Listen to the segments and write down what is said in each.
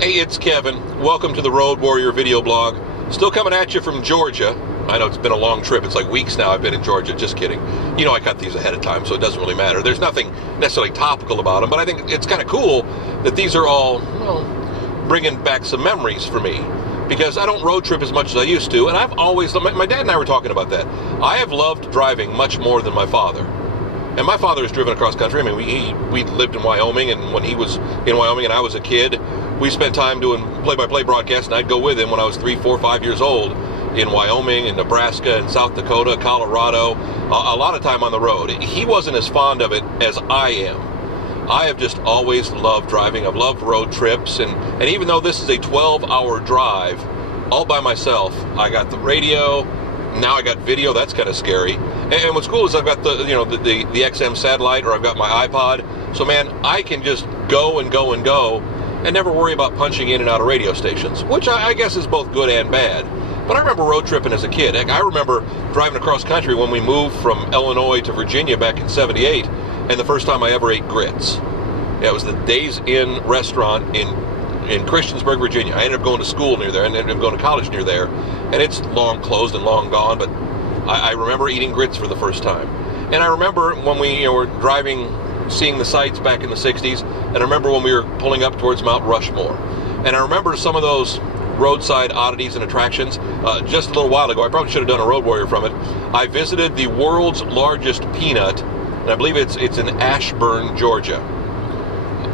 Hey, it's Kevin. Welcome to the Road Warrior video blog. Still coming at you from Georgia. I know it's been a long trip. It's like weeks now I've been in Georgia. Just kidding. You know I cut these ahead of time, so it doesn't really matter. There's nothing necessarily topical about them, but I think it's kind of cool that these are all, well, bringing back some memories for me. Because I don't road trip as much as I used to, and I've always, my dad and I were talking about that. I have loved driving much more than my father. And my father has driven across country. I mean, we lived in Wyoming, and when he was in Wyoming and I was a kid, we spent time doing play-by-play broadcasts, and I'd go with him when I was 3, 4, 5 years old in Wyoming and Nebraska and South Dakota, Colorado, a lot of time on the road. He wasn't as fond of it as I am. I have just always loved driving. I've loved road trips, and even though this is a 12-hour drive all by myself, I got the radio. Now I got video. That's kind of scary. And what's cool is I've got the XM satellite, or I've got my iPod. So man, I can just go and go and go and never worry about punching in and out of radio stations, which I guess is both good and bad. But I remember road tripping as a kid. I remember driving across country when we moved from Illinois to Virginia back in '78, and the first time I ever ate grits. Yeah, it was the Days Inn restaurant in Christiansburg, Virginia. I ended up going to school near there, and ended up going to college near there, and it's long closed and long gone, but I remember eating grits for the first time. And I remember when we were driving, seeing the sights back in the 60s, and I remember when we were pulling up towards Mount Rushmore. And I remember some of those roadside oddities and attractions. Just a little while ago, I probably should have done a Road Warrior from it, I visited the world's largest peanut, and I believe it's in Ashburn, Georgia.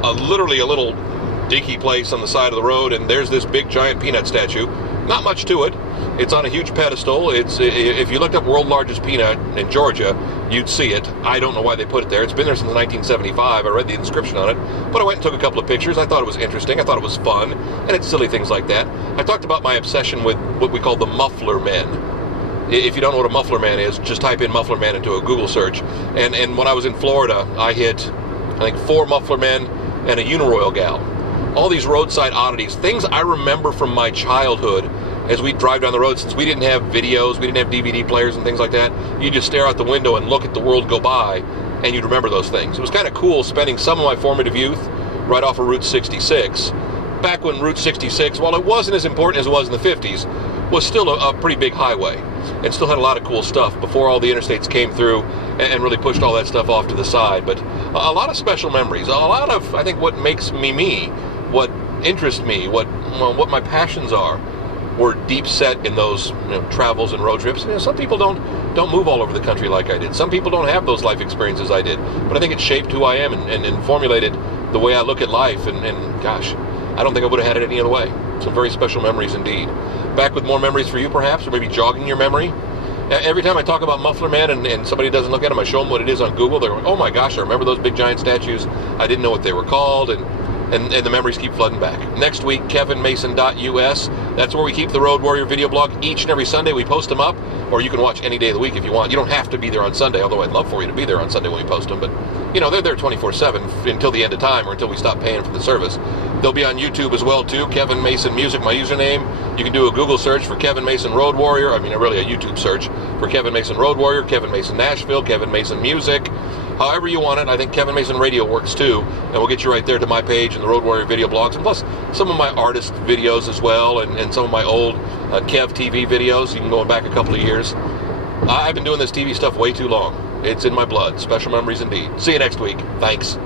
Literally a little dinky place on the side of the road, and there's this big giant peanut statue. Not much to it. It's on a huge pedestal. If you looked up world's largest peanut in Georgia, you'd see it. I don't know why they put it there. It's been there since 1975. I read the inscription on it, but I went and took a couple of pictures. I thought it was interesting. I thought it was fun, and it's silly things like that. I talked about my obsession with what we call the muffler men. If you don't know what a muffler man is, just type in muffler man into a Google search. And when I was in Florida, I hit, I think, 4 muffler men and a Uniroyal gal. All these roadside oddities, things I remember from my childhood as we drive down the road. Since we didn't have videos, we didn't have DVD players and things like that, you just stare out the window and look at the world go by, and you'd remember those things. It was kind of cool spending some of my formative youth right off of Route 66. Back when Route 66, while it wasn't as important as it was in the 50s, was still a pretty big highway, and still had a lot of cool stuff before all the interstates came through and really pushed all that stuff off to the side. But a lot of special memories, a lot of, I think, what makes me me, what interests me, what my passions are, were deep set in those travels and road trips. Some people don't move all over the country like I did. Some people don't have those life experiences I did. But I think it shaped who I am and formulated the way I look at life. And gosh, I don't think I would have had it any other way. Some very special memories indeed. Back with more memories for you, perhaps, or maybe jogging your memory. Every time I talk about Muffler Man and somebody doesn't look at them, I show them what it is on Google. They're going, oh my gosh, I remember those big giant statues. I didn't know what they were called, and the memories keep flooding back. Next week, kevinmason.us. That's where we keep the Road Warrior video blog. Each and every Sunday we post them up, or you can watch any day of the week if you want. You don't have to be there on Sunday, although I'd love for you to be there on Sunday when we post them. But, they're there 24/7 until the end of time, or until we stop paying for the service. They'll be on YouTube as well, too. Kevin Mason Music, my username. You can do a Google search for Kevin Mason Road Warrior. Really a YouTube search for Kevin Mason Road Warrior, Kevin Mason Nashville, Kevin Mason Music. However you want it. I think Kevin Mason Radio works too, and we'll get you right there to my page and the Road Warrior video blogs, and plus some of my artist videos as well, and some of my old Kev TV videos, even going back a couple of years. I've been doing this TV stuff way too long. It's in my blood. Special memories indeed. See you next week. Thanks.